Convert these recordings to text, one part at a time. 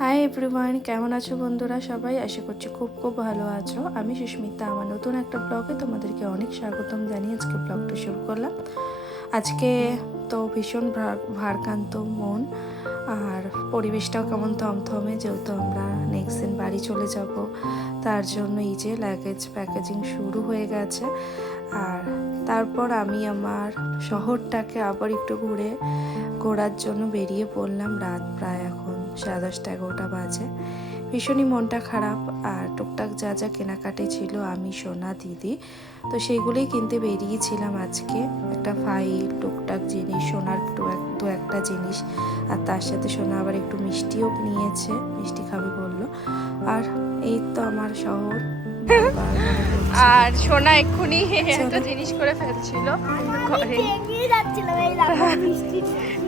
Hi everyone, কেমন আছো বন্ধুরা? সবাই আশা করছি খুব খুব ভালো আছো। আমি সুস্মিতা, আমার নতুন একটা ব্লগে তোমাদেরকে অনেক স্বাগতম জানিয়ে আজকে ব্লগটা শুরু করলাম। আজকে তো ভীষণ ভারাক্রান্ত মন, আর পরিবেশটাও কেমন থমথমে, যেহেতু আমরা নেক্সট দিন বাড়ি চলে যাব। তার জন্য এই যে লাগেজ প্যাকেজিং শুরু হয়ে গেছে। আর তারপর আমি আমার শহরটাকে আবার একটু ঘোরার জন্য বেরিয়ে পড়লাম। রাত প্রায় এখন 10:30-11টা বাজে। ভীষণই মনটা খারাপ, আর টুকটাক যা যা কেনাকাটি ছিল আমি, সোনা, দিদি, তো সেইগুলোই কিনতে বেরিয়েছিলাম আজকে। একটা ফাইল, টুকটাক জিনিস, সোনার দু একটা জিনিস, আর তার সাথে সোনা আবার একটু মিষ্টিও নিয়েছে, মিষ্টি খাবে বললো। আর এই তো আমার শহর। আর সোনা এক্ষুনি একটা জিনিস করে ফেলছিল ঘরে।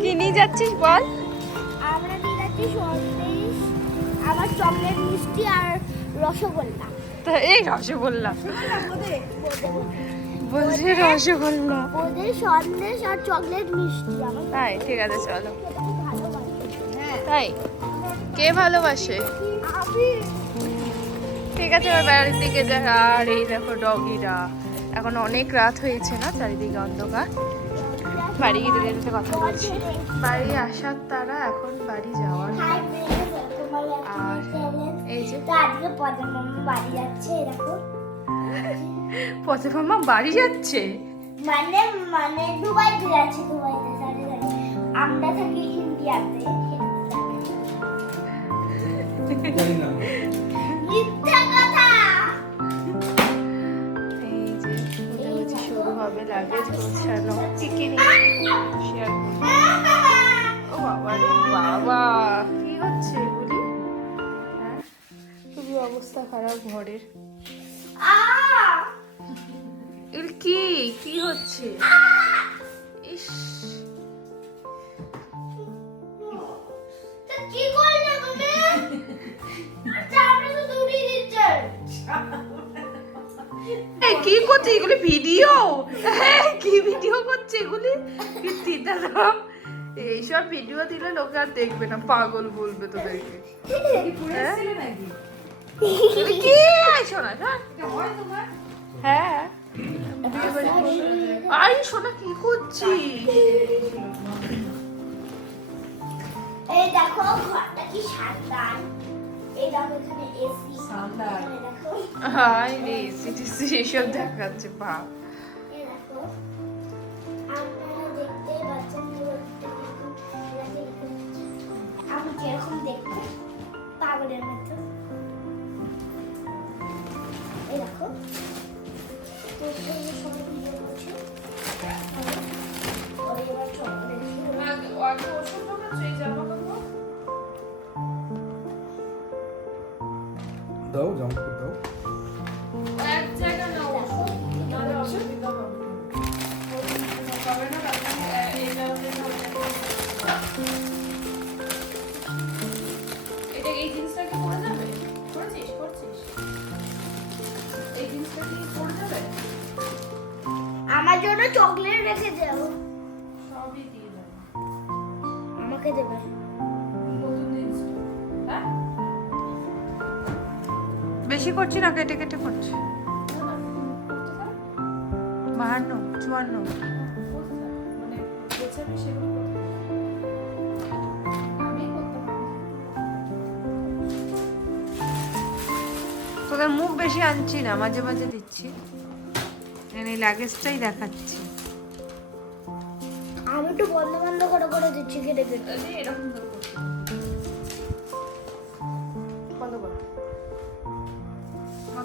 কি নিয়ে যাচ্ছিস বল? আমরা নিয়ে যাচ্ছি সন্দেশ, আমার চকলেট মিষ্টি আর রসগোল্লা। তো এই রসগোল্লা বলছি, রসগোল্লা ওদের সন্দেশ আর চকলেট মিষ্টি আমার তাই? ঠিক আছে চলো। ভালোবাসে। তাই? কে ভালোবাসে? আমি ঠিক আছে, এবার বাড়ির দিকে যা। আর এই দেখো ডগিরা, এখন অনেক রাত হয়েছে না, চারিদিকে অন্ধকার। বাড়ি গিয়ে দিদির সাথে কথা বলছি। বাড়ি আসার তারা, এখন বাড়ি যাওয়ার। আর এই যে আজকে পদ্মা মামা বাড়ি যাচ্ছে, এরকম পথে মামা বাড়ি যাচ্ছে, মানে মানে দুবাইতে যাচ্ছে। আমরা থাকি ইন্ডিয়াতে। মিথ্যা কথা। এই যে বুঝাবুঝি শুরু হবে, লাগেজ গোছানো, টিকিনি শেয়ার করবো। ও বাবা রে বাবা, কি হচ্ছে এগুলি? হ্যাঁ, খুবই অবস্থা খারাপ ঘরের। এগুলি কি কি হচ্ছে? ইস, তা কি করলে তুমি? আচ্ছা, আমরা তো দুটি দিচ্ছি। এই কি করছে এগুলি? ভিডিও? কি ভিডিও করছে এগুলি? কি দিদারাম, এইসব ভিডিও দিলে লোকে আর দেখবে না, পাগল বলবে তোদেরকে। এগুলি কি? শোনা হ্যাঁ, আই শোনা কি করছি? এই দেখো ঘরটা কি শানদার। এই দেখো এখানে এসি শানদার। দেখো হাই রে, সিটিসি এসব দেখাচ্ছে বাপ। এই দেখো, আপনারা দেখতে পাচ্ছেন আমি যেরকম দেখতে পাগলের মতো। এই দেখো তো সবাই ভিডিও করছে। ওই এবার চকলেট দাও জাম্প করে দাও। এক জায়গা না, নাহলে অসুবিধা হবে। এটা এই জিনিসটা কি পড়ে যাবে? করছিস এই জিনিসটা কি পড়ে যাবে? আমার জন্য চকলেট রেখে যাও। সবই দিয়ে দেবো। আমাকে দেবে। নতুন জিনিস, হ্যাঁ বেশি করছি না, কেটে কেটে করছি। 52, 54 মানে গোছাবি সেগুলো। তোদের মুখ বেশি আনছি না, মাঝে মাঝে দিচ্ছি, এই লাগেজটাই দেখাচ্ছি। আমি একটু বন্ধ বন্ধ করে দিচ্ছি কেটে কেটে। এরকম বন্ধ কর।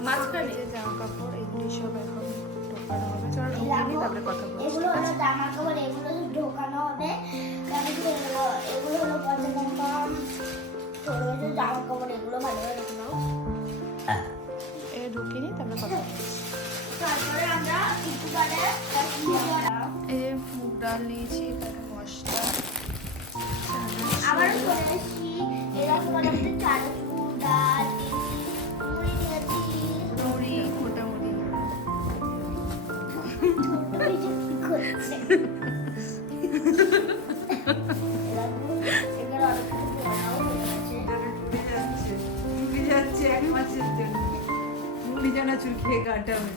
মাঝখানে জামা কাপড় এগুলি সব এখন ঢোকানো হবে। চলো ঢুকিয়ে নিই, তারপরে কথা বলছি। এগুলো হলো জামা কাপড়, এগুলো ঢোকানো হবে। এগুলো হলো পচা জামা কাপড়, ছোট ছোট জামা কাপড়, এগুলো ভালো করে ঢোকানো। এ ঢুকিয়ে নিই, তারপরে কথা বলছি। তারপরে আমরা একটু পরে এই যে মুগ ডাল নিয়েছি, এখানে মশলা, আবার চলে এসেছি। এরকম আমাদের চানাচুর, ডাল, মুড়ি নিয়েছি। মুড়ি, গোটা মুড়ি। ছোট এই যে কি করছে? এরকম কুড়ি জানা চুল খেয়ে কাটাবে।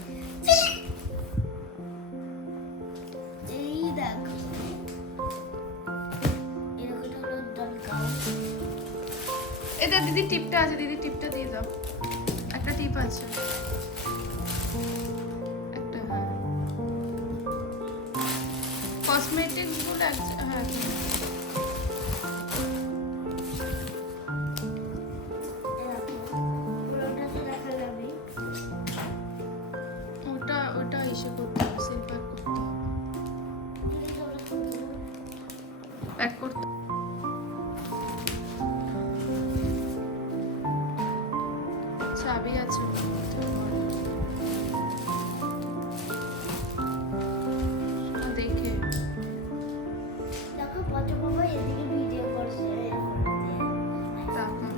এই দেখো এরকম হলো দরকার। এটা দিদি টিপটা আছে, দিদি টিপটা দিয়ে দাও। একটা টিপ আছে একটা, হ্যাঁ কসমেটিক্স গুলো হ্যাঁ ওটা ইসে করতে হবে, সেল প্যাক করতে হবে, প্যাক করতে। চাবি আছে ওর মধ্যে। শোনো দেখে দেখো কত বাবা এদিকে ভিডিও করছে টাকা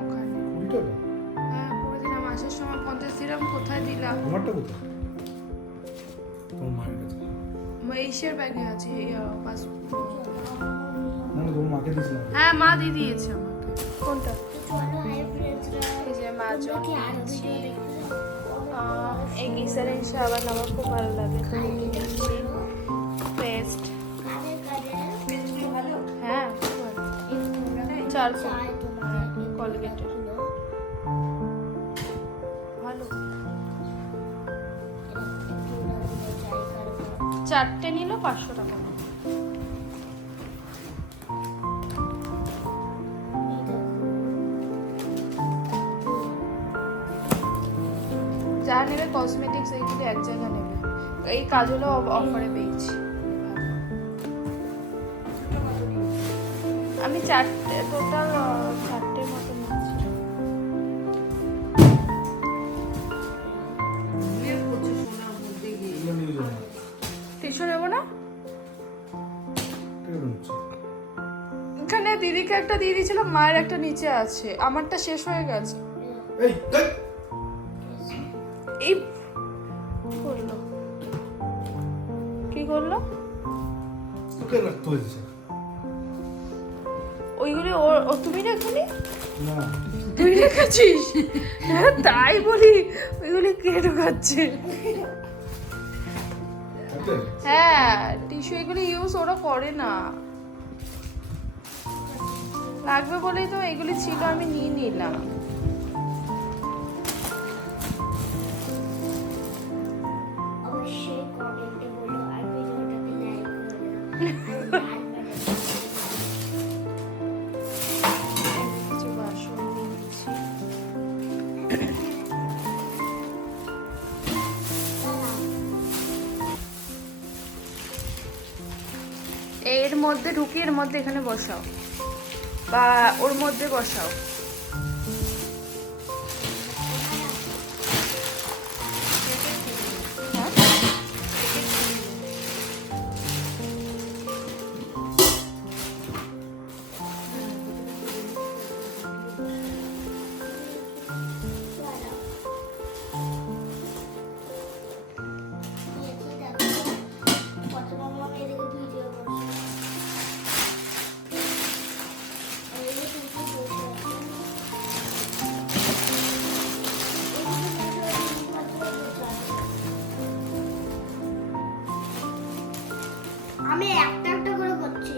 ওখানে। 20 টাকা? হ্যাঁ করে দিলাম, আসার সময় 50 দিলাম। কোথায় দিলাম? তোমারটা কোথায়? তোমার মায়ের কাছে। ইসের ব্যাগে আছে, পাসপোর্ট। না না, তোমার মাকে দিয়েছিলাম। হ্যাঁ মা দিয়ে দিয়েছে আমাকে। কোনটা? চলো হাই ফ্রেন্ডসরা এই যে মা কি আরো ভিডিও দেখতে এই গ্লিসারিন সাবান আমার খুব ভালো লাগে, তো নিচ্ছি। পেস্ট, কাদের ভালো হ্যাঁ খুব ভালো। চারকোল, কলগেটের ভালো। চারটে নিল 500 টাকা। যা নেবে কসমেটিক্স এইগুলো এক জায়গা নেবে। এই কাজলও অফারে পেয়েছি। আমি চারটে, টোটাল 4টে মতো নিচ্ছি। বিয়ে করছে সোনার মধ্যে গিয়ে। এগুলো নিয়ে যাও না। টিস্যু নেবো না? ঠিক আছে, নিচ্ছি। এখানে দিদিকে একটা দিয়ে দিয়েছিলাম, মায়ের একটা নিচে আছে, আমারটা শেষ হয়ে গেছে। এই, ধ্যাৎ। এই কি করলো, কি করলো? তোকে রাখতে হয়েছে। ওইগুলি তুমি রেখনি? না, তুই রেখেছিস? হ্যাঁ তাই বলি, ওইগুলি কে ঢোকাচ্ছে? হাতে? হ্যাঁ টিস্যু এগুলি ইউজ ওরা করে না, লাগবে বলেই তো এগুলি ছিল, আমি নিয়ে নিলাম। অবশ্যই কমেন্টে বলো আর ভিডিওটাকে লাইক করে দাও। কিছু বাসন নিচ্ছি। এর মধ্যে ঢুকিয়ে এর মধ্যে এখানে বসাও, বা ওর মধ্যে বসাও। হ্যাঁ? কত বাবা এদিকে ভিডিও করছে। এদিকে তুমি বসে আছো। আমি একটা একটা করে করছি।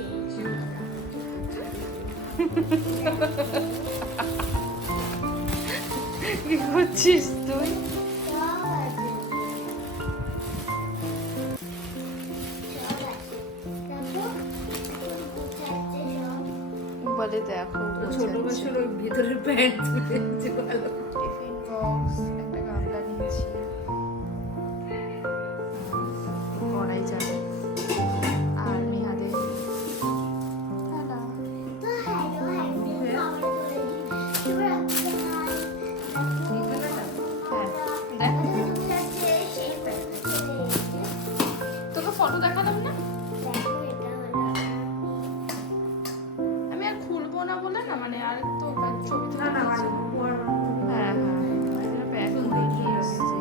কি করছিস তুই? সব আছে। সব আছে। দেখো, গুছাচ্ছে সব। বলে দেখো ছোট বছর ওই ভিতরের প্যান্ট তুলেছে ভালো। টিফিন বক্স, একটা গামলা নিয়েছি, কড়াই যাবে, আর নেহাদের থালা। তো হ্যালো হ্যালো আমরা চলে এসেছি। এবার আপনাদের হাই। হ্যাঁ দেখ, গুছাচ্ছে সেই চলে এসেছে। তোকে ফটো দেখালাম না, দেখো এটা হলো আমি আর খুলবো না বলে না, মানে আর তো ছবি না না তুলে ভালো হ্যাঁ হ্যাঁ প্যাক করে নিয়ে এসেছি।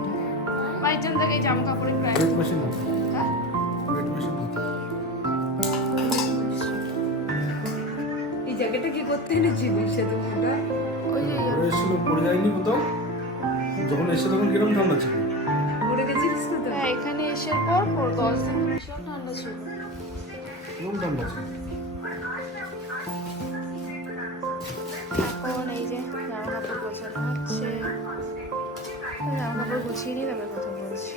ভাইয়ের জন্য থেকে এই জামা কাপড়ের প্যাক। ওয়েট মেশিন আছে। হ্যাঁ ওয়েট মেশিন আছে। এই জায়গাটা কি করতে এনেছিস সাথে ওটা? ওই যে পরে এসেছিল, পরে যায়নি কোথাও? যখন এসে তখন কিরকম ঠান্ডা ছিল? পড়ে গেছিস তো তো? হ্যাঁ এখানে এসে পর 10 দিন ভীষণ ঠান্ডা ছিল। কিরকম ঠান্ডা ছিল? এখন এই যে জামা কাপড় গোছানো হচ্ছে, জামা কাপড় গুছিয়ে নিয়ে তবে কথা বলছি।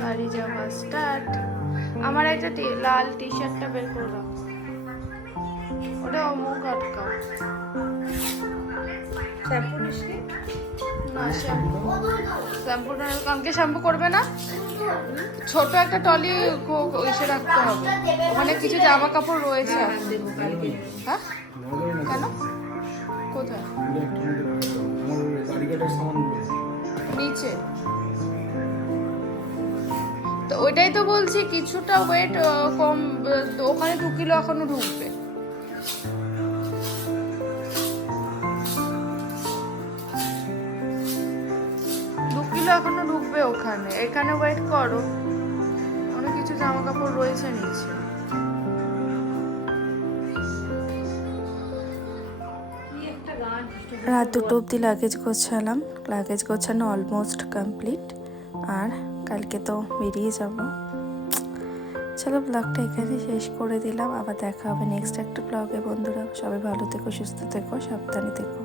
বাড়ি যাওয়া স্টার্ট। আমার একটা লাল টি শার্টটা বের করে রাখো, ওটা মুখ আটকাও। শ্যাম্পু নিসনি? না শ্যাম্পুটা কালকে শ্যাম্পু করবে না, ছোট একটা টলি এসে রাখতে হবে, ওখানে কিছু জামা কাপড় রয়েছে। হ্যাঁ, দেবো কালকে। হ্যাঁ নেওয়া যাবে না? কেন, কোথায়? এগুলো একটু মধ্যে রাখা যাবে। আমার ওই দাড়ি কাটার সামানগুলো। নিচে তো ওইটাই তো বলছি, কিছুটা ওয়েট কম, ওখানে 2 কিলো এখনো ঢুকবে। এখনো ঢুকবে ওখানে, এখানে ওয়েট করো, অনেক কিছু জামা কাপড় রয়েছে নিচে। কি একটা গান রাত 2টো অবধি লাগেজ গোছালাম, লাগেজ গোছানো অলমোস্ট কমপ্লিট, আর কালকে তো বেরিয়ে যাব। চলো ব্লগটা এখানে শেষ করে দিলাম, আবার দেখা হবে নেক্সট একটা ব্লগে। বন্ধুরা সবাই ভালো থেকো, সুস্থ থেকো, সাবধানে থেকো।